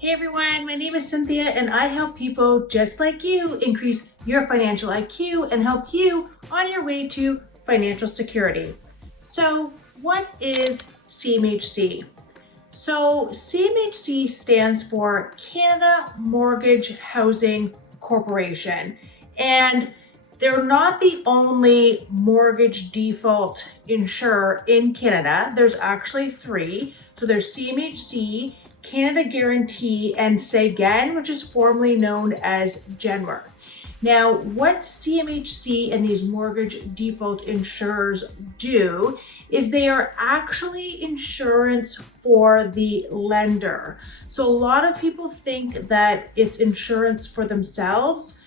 Hey everyone, my name is Cynthia and I help people just like you increase your financial IQ and help you on your way to financial security. So what is CMHC? So CMHC stands for Canada Mortgage Housing Corporation, and they're not the only mortgage default insurer in Canada. There's actually three. So there's CMHC, Canada Guaranty, and Sagen, which is formerly known as Genworth. Now, what CMHC and these mortgage default insurers do is they are actually insurance for the lender. So a lot of people think that it's insurance for themselves.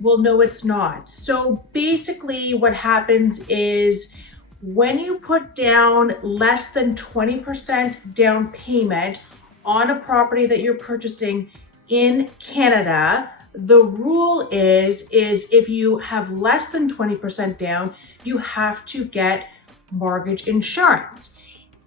Well, no, it's not. So basically what happens is when you put down less than 20% down payment on a property that you're purchasing in Canada, the rule is if you have less than 20% down, you have to get mortgage insurance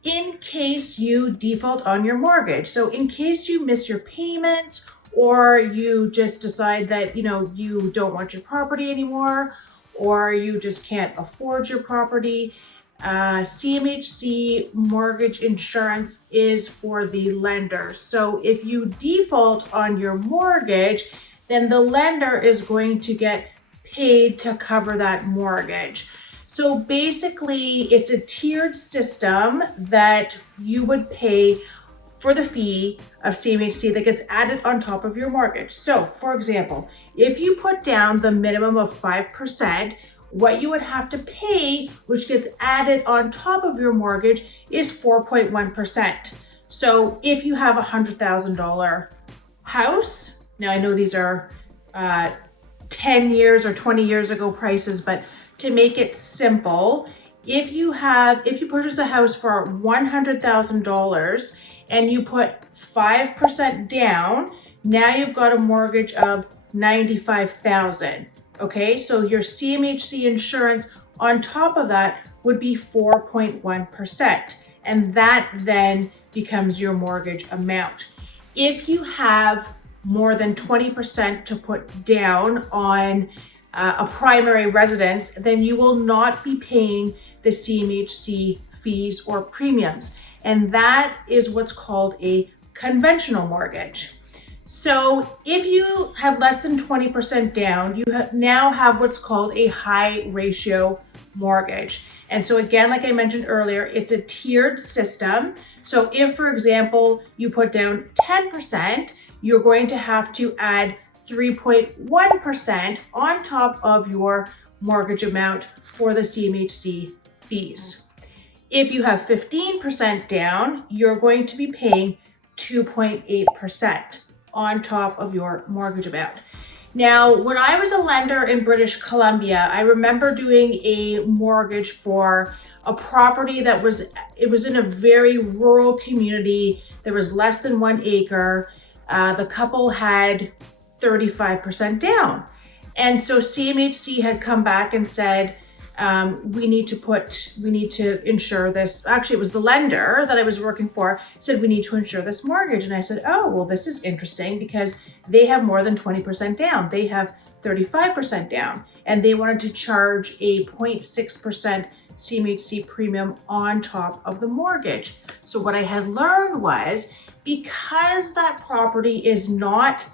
in case you default on your mortgage. So in case you miss your payments or you just decide that, you don't want your property anymore, or you just can't afford your property, CMHC mortgage insurance is for the lender. So if you default on your mortgage, then the lender is going to get paid to cover that mortgage. So basically, it's a tiered system that you would pay for the fee of CMHC that gets added on top of your mortgage. So for example, if you put down the minimum of 5%, what you would have to pay, which gets added on top of your mortgage, is 4.1%. So if you have a $100,000 house, now I know these are 10 years or 20 years ago prices, but to make it simple, if you purchase a house for $100,000 and you put 5% down, now you've got a mortgage of $95,000. Okay, so your CMHC insurance on top of that would be 4.1%, and that then becomes your mortgage amount. If you have more than 20% to put down on a primary residence, then you will not be paying the CMHC fees or premiums, and that is what's called a conventional mortgage. So if you have less than 20% down, you now have what's called a high ratio mortgage. And so again, like I mentioned earlier, it's a tiered system. So if, for example, you put down 10%, you're going to have to add 3.1% on top of your mortgage amount for the CMHC fees. If you have 15% down, you're going to be paying 2.8% on top of your mortgage amount. Now, when I was a lender in British Columbia, I remember doing a mortgage for a property that was in a very rural community. There was less than 1 acre. The couple had 35% down. And so CMHC had come back and said, we need to insure this. Actually, it was the lender that I was working for said, we need to insure this mortgage. And I said, oh, well, this is interesting because they have more than 20% down. They have 35% down, and they wanted to charge a 0.6% CMHC premium on top of the mortgage. So what I had learned was, because that property is not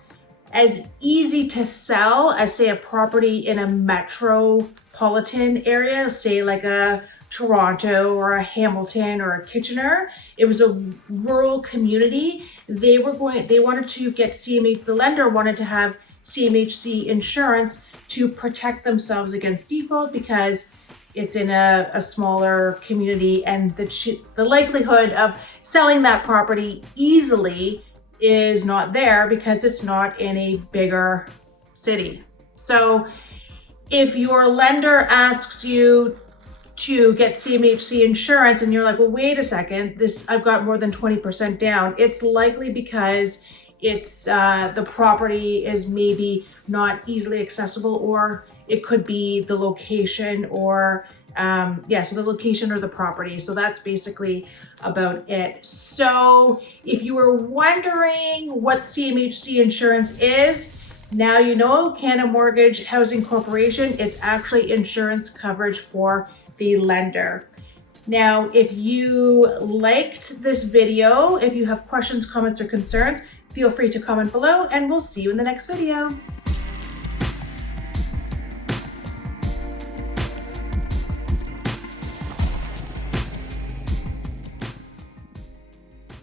as easy to sell as, say, a property in a metropolitan area, say like a Toronto or a Hamilton or a Kitchener. It was a rural community. They wanted to get the lender wanted to have CMHC insurance to protect themselves against default because it's in a smaller community, and the likelihood of selling that property easily is not there because it's not in a bigger city. So if your lender asks you to get CMHC insurance and you're like, well, wait a second, I've got more than 20% down, it's likely because it's the property is maybe not easily accessible, or it could be the location or So the location or the property. So that's basically about it. So if you were wondering what CMHC Insurance is, now you know. Canada Mortgage Housing Corporation, it's actually insurance coverage for the lender. Now, if you liked this video, if you have questions, comments, or concerns, feel free to comment below, and we'll see you in the next video.